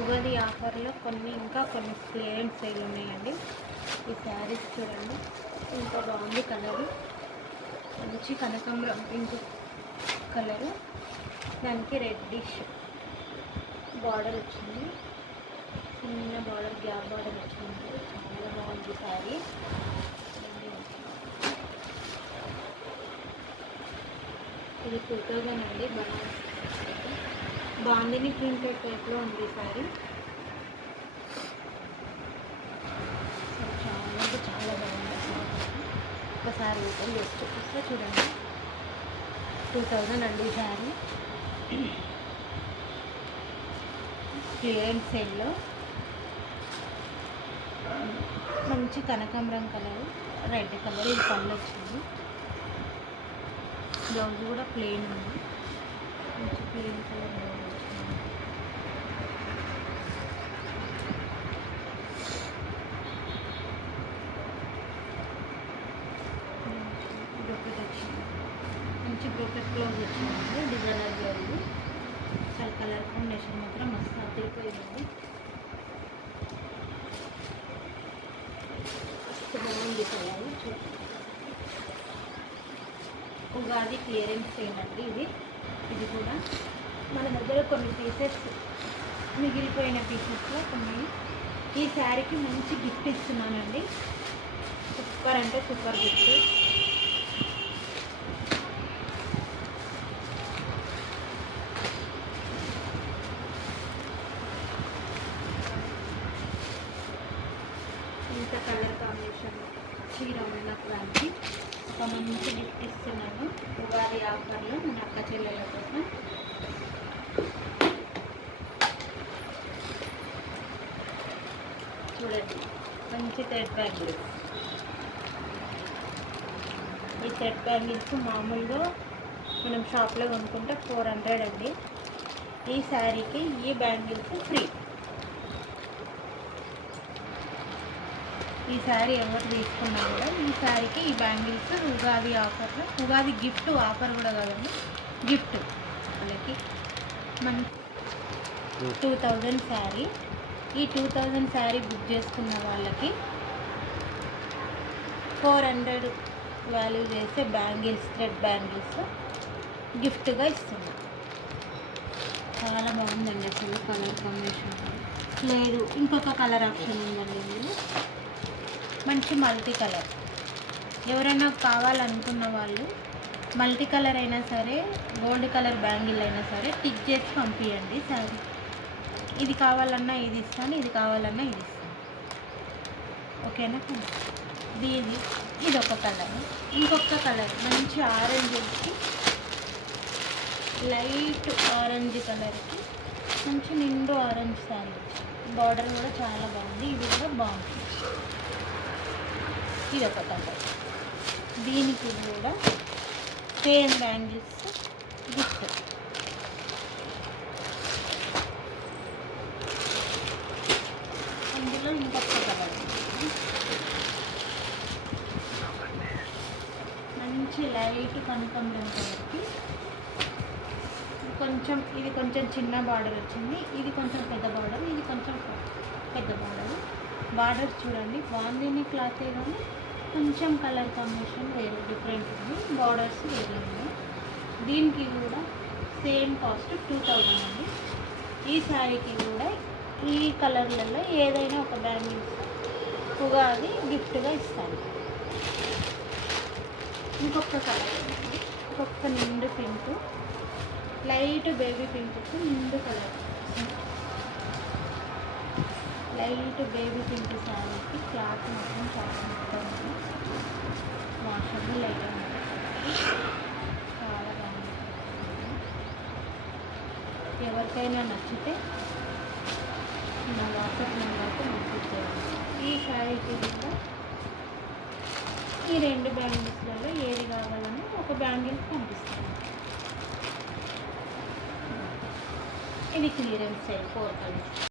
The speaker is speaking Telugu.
ఉగాది ఆఫర్లో ఇంకా కొన్ని క్లియరెన్స్ సేల్ ఉన్నాయండి. ఈ శారీస్ చూడండి, ఇంత బాగుంది కలరు, మంచి కనకాంబరం పింక్ కలరు, దానికి రెడ్డిష్ బార్డర్ వచ్చింది, చిన్న బార్డర్ గ్యాప్ బార్డర్ వచ్చింది. చాలా బాగుంది శారీ. ఇది 2000 అండి. బాందిని ప్రింటెడ్ టైప్లో ఉంది శారీ. చాలా బాగుంది. ఒకసారి ఓపెన్ చేసి చూపిస్తే చూడండి. 2000 అండి శారీ. క్లియరెన్స్ సేల్లో మంచి కనకాంబరం కలర్, రెడ్ కలర్, ఇది పళ్ళు వచ్చింది. బ్లౌజ్ కూడా ప్లెయిన్ ఉంది, మంచి ప్లెయిన్ కలర్ బ్లౌజ్ వచ్చింది. బ్రోకెట్ వచ్చింది, మంచి బ్రోకెట్ బ్లౌజ్ వచ్చిందండి. Designer blouse. చాలా కలర్ కాంబినేషన్ మాత్రం మస్తు అదిరిపోయిందండి. బాగుంది కలర్. ఉగాది క్లియరెన్స్ సేల్ అండి ఇది కూడా మన దగ్గర కొన్ని పీసెస్ మిగిలిపోయిన పీసెస్లో కొన్ని. ఈ శారీకి మంచి గిఫ్ట్ ఇస్తున్నానండి. సూపర్ అంటే సూపర్ గిఫ్ట్. ఇంత కలర్ కాంబినేషన్ చీర ఉన్న దానికి ఒక మంచి గిఫ్ట్ ఇస్తున్నాను ఉగాది ఆఫర్లో మన అక్క చెల్లెల కోసం. చూడండి, మంచి థ్రెడ్ బ్యాంగిల్స్. ఈ థ్రెడ్ బ్యాంగిల్స్ మామూలుగా మనం షాప్లో కొనుక్కుంటే 400 అండి. ఈ శారీకి ఈ బ్యాంగిల్స్ ఫ్రీ. ఈ శారీ ఎవరు తీసుకున్నా కూడా ఈ శారీకి ఈ బ్యాంగిల్స్ ఉగాది ఆఫర్లో, ఉగాది గిఫ్ట్ ఆఫర్ కూడా కదండి, గిఫ్ట్ వాళ్ళకి. మన 2000 శారీ. ఈ 2000 శారీ బుక్ చేసుకున్న వాళ్ళకి 400 వాల్యూ చేసే బ్యాంగిల్స్, థ్రెడ్ బ్యాంగిల్స్ గిఫ్ట్గా ఇస్తున్నాం. చాలా బాగుందండి అసలు కలర్ కాంబినేషన్. లేదు, ఇంకొక కలర్ ఆప్షన్ ఉందండి ఇందులో, మంచి మల్టీ కలర్. ఎవరైనా కావాలనుకున్న వాళ్ళు మల్టీ కలర్ అయినా సరే, గోల్డ్ కలర్ బ్యాంగిల్ అయినా సరే టిక్ చేసి పంపించండి శారీ. ఇది కావాలన్నా ఇది ఇస్తాను, ఇది కావాలన్నా ఇది ఇస్తాను. ఓకేనా? ఇది ఒక కలర్. ఇంకొక కలర్ మంచి ఆరెంజ్ వచ్చి లైట్ ఆరెంజ్ కలర్కి మంచి నిండు ఆరెంజ్ శారీ వచ్చింది. బార్డర్ కూడా చాలా బాగుంది. ఇది కూడా బాగుంది. ఇది ఒక కలర్. దీనికి కూడా సేమ్ బ్యాంగిల్స్ గిఫ్ట్. అందులో ఇంకొక కలర్ మంచి లైట్ కనకాంబరం కలర్కి ఇది కొంచెం చిన్న బార్డర్ వచ్చింది, ఇది కొంచెం పెద్ద బార్డర్, ఇది కొంచెం పెద్ద బార్డర్. బార్డర్ చూడండి, బాగుంది క్లాతే కానీ కొంచెం కలర్ కాంబినేషన్ వేరే డిఫరెంట్ ఉంది, బార్డర్స్ వేరే ఉన్నాయి. దీనికి కూడా సేమ్ కాస్ట్ 2000 అండి. ఈ శారీకి కూడా ఈ కలర్లలో ఏదైనా ఒక బ్యాంగిల్స్ ఉగాది గిఫ్ట్గా ఇస్తాను. ఇంకొక కలర్ ఉంది, ఇంకొక నిండు పింక్, లైట్ బేబీ పింక్కి నిండు కలర్. లైట్ బేబీ పింక్ శారీకి క్లాత్ మొత్తం చాలా ఉంటుంది, వాషబుల్ లైట్ ఉంటుంది, చాలా బాగుంది. ఎవరికైనా నచ్చితే నా వాట్సాప్ నెంబర్కి మెసేజ్ చేయండి. ఈ శారీకి కూడా ఈ 2 బ్యాంగిల్స్లలో ఏది కావాలని ఒక బ్యాంగిల్ పంపిస్తాను. ఇది క్లియరెన్స్ సేల్ 4 కలర్స్.